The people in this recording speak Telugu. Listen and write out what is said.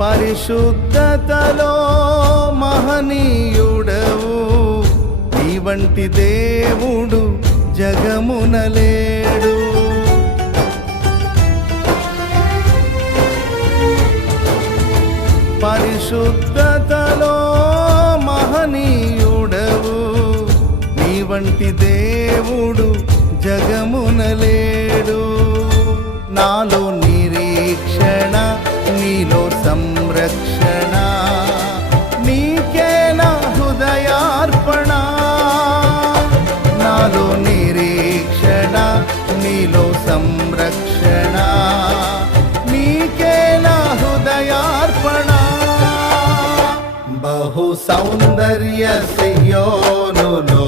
పరిశుద్ధతలో మహనీయుడవు, నీ వంటి దేవుడు జగమునలేడు. పరిశుద్ధతలో మహనీయుడవు, నీ వంటి దేవుడు జగమునలేడు. నాలో నిరీక్షణ, నీలో సంరక్షణ, నీకే నా హృదయార్పణ. నాలో నిరీక్షణ, నీలో సంరక్షణ, నీకే నా హృదయార్పణ. బహు సౌందర్య సియోనులో